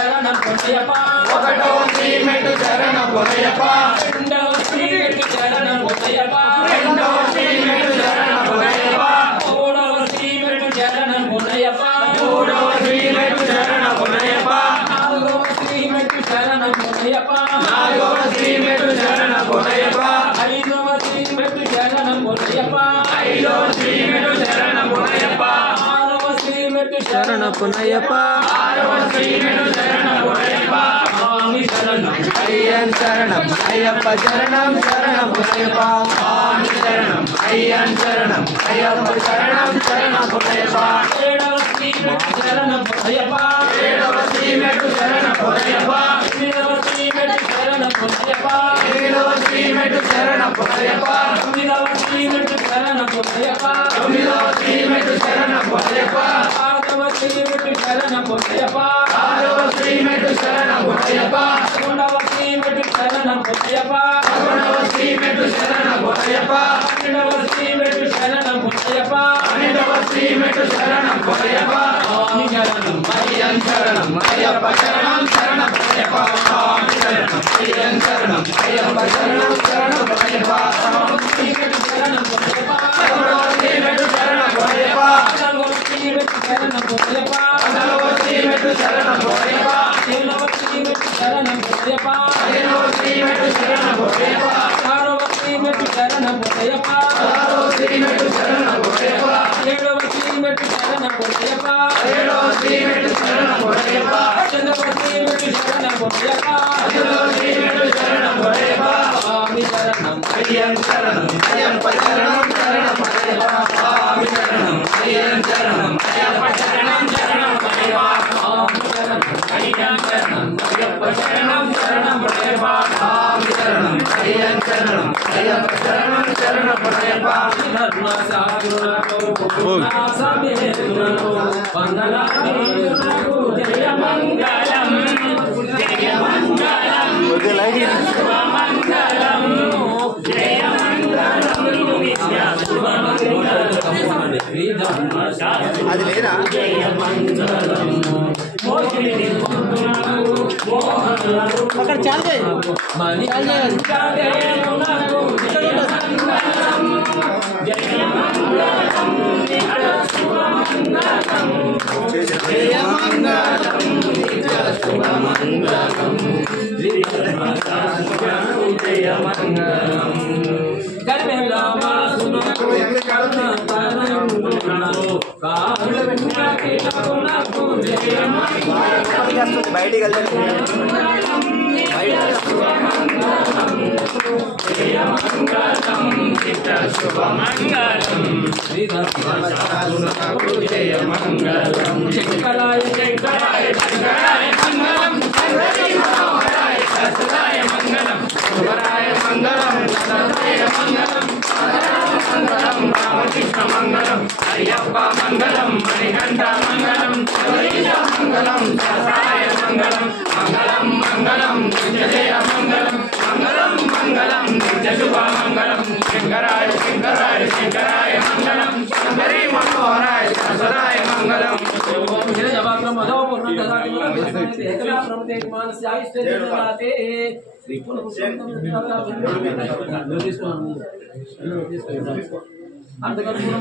శరణం పొన్నయ్యప్ప ఒకటవ శ్రీమెట్టు శరణం పొన్నయ్యప్ప రెండవ శ్రీమెట్టు శరణం పొన్నయ్యప్ప రెండవ శ్రీమెట్టు శరణం పొన్నయ్యప్ప మూడవ శ్రీమెట్టు శరణం పొన్నయ్యప్ప మూడవ శ్రీమెట్టు శరణం పొన్నయ్యప్ప నాలుగవ శ్రీమెట్టు శరణం పొన్నయ్యప్ప నాలుగవ శ్రీమెట్టు శరణం పొన్నయ్యప్ప ఐదవ శ్రీమెట్టు శరణం పొన్నయ్యప్ప ఐదవ శ్రీమెట్టు శరణం పొన్నయ్యప్ప ఆరవ శ్రీమెట్టు శరణం పొన్నయ్యప్ప ఆరవ శ్రీమెట్టు శరణం పొన్నయ్యప్ప స్వామి శరణం అయ్యన్ శరణం అయ్యప్ప శరణం శరణం పొన్నయ్యప్ప స్వామి శరణం అయ్యన్ శరణం అయ్యప్ప శరణం శరణం పొన్నయ్యప్ప ఏడవ శ్రీమెట్టు శరణం పొన్నయ్యప్ప ఏడవ శ్రీమెట్టు శరణం పొన్నయ్యప్ప ఎనిమిదవ శ్రీమెట్టు శరణం పొన్నయ్యప్ప ఎనిమిదవ శ్రీమెట్టు శరణం పొన్నయ్యప్ప తొమ్మిదవ శ్రీమెట్టు శరణం పొన్నయ్యప్ప తొమ్మిదవ శ్రీమెట్టు శరణం పొన్నయ్యప్ప ఆరవ శ్రీమెట్టు శరణం పొన్నయ్యప్ప ఆరవ శ్రీమెట్టు శరణం పొన్నయ్యప్ప పదకొండవ శ్రీమెట్టు శరణం పొన్నయ్యప్ప పదకొండవ శ్రీమెట్టు శరణం పొన్నయ్యప్ప పన్నెండవ శ్రీమెట్టు శరణం పొన్నయ్యప్ప పన్నెండవ శ్రీమెట్టు శరణం పొన్నయ్యప్ప స్వామి శరణం అయ్యన్ శరణం అయ్యప్ప శరణం శరణం పొన్నయ్యప్ప స్వామి శరణం అయ్యన్ శరణం అయ్యప్ప శరణం శరణం పొన్నయ్యప్ప శ్రీమెట్టు శరణం పొన్నయ్యప్ప పదకొండవ శ్రీమెట్టు శరణం పొన్నయ్యప్ప పదకొండవ శ్రీమెట్టు శరణం పొన్నయ్యప్ప పదకొండవ శ్రీమెట్టు శరణం పొన్నయ్యప్ప పదిహేనవ శ్రీమెట్టు శరణం పొన్నయ్యప్ప పదిహేనవ శ్రీమెట్టు శరణం పొన్నయ్యప్ప ఆరవ శ్రీమెట్టు శరణం పొన్నయ్యప్ప పదహారవ శ్రీమెట్టు శరణం పొన్నయ్యప్ప ఏడవ శ్రీమెట్టు శరణం పొన్నయ్యప్ప ఏడవ శ్రీమెట్టు శరణం పొన్నయ్యప్ప పద్దెనిమిదవ శ్రీమెట్టు శరణం పొన్నయ్యప్ప పద్దెనిమిదవ శ్రీమెట్టు శరణం పొన్నయ్యప్ప స్వామి శరణం అయ్యన్ శరణం అయ్యప్ప శరణం శరణం పొన్నయ్యప్ప స్వామి శరణం అయ్యన్ శరణం అయ్యప్ప శరణం శరణం పొన్నయ్యప్ప స్వామి శరణం అయ్యన్ శరణం అయ్యప్ప శరణం శరణం పొన్నయ్యప్ప స్వామి శరణం అయ్యన్ శరణం అయ్యప్ప శరణం శరణం పొన్నయ్యప్ప ధర్మ శాస్త్రులకు నా సమేతులకు వందనాలు జయ మంగళం జయ మంగళం శుభ మంగళం జయ మంగళం నిత్య శుభ మంగళం శ్రీ ధర్మ శాస్త్రులకు జయ మంగళం మోహిని పొందునకు మోహనులకు అక్కడ చాలు మణి జయ మంగళం జయ మంగళం నిత్య శుభ మంగళం జయ మంగళం నిత్య శుభ మంగళం శ్రీ ధర్మ శాస్త్రులకు జయ మంగళం కర్మేళవాసునకు కరుణాకరుణకు కారుణ్యకిలకునకు జయ మంగళం బయటికి వెళ్తే జయ మంగళం నిత్య శుభ మంగళం శ్రీ ధర్మ శాస్త్రులకు జయ మంగళం శంకరాయ శంకరాయ శంకరాయ మంగళం శంకరీ మనోహరాయ సదాయ మంగళం శుభరాయ మంగళం సదాయ మంగళం మంగళం రామకృష్ణ మంగళం అయ్యప్ప మంగళం మణికంఠ మంగళం మంగళం సదాయ మంగళం మంగళం మంగళం జయ మంగళం మంగళం మంగళం నిత్య శుభ మంగళం శంకరాయ శంకరాయ శంకరాయ మంగళం శంకరీ మనోహరాయ సదాయ మంగళం అంతకన్నా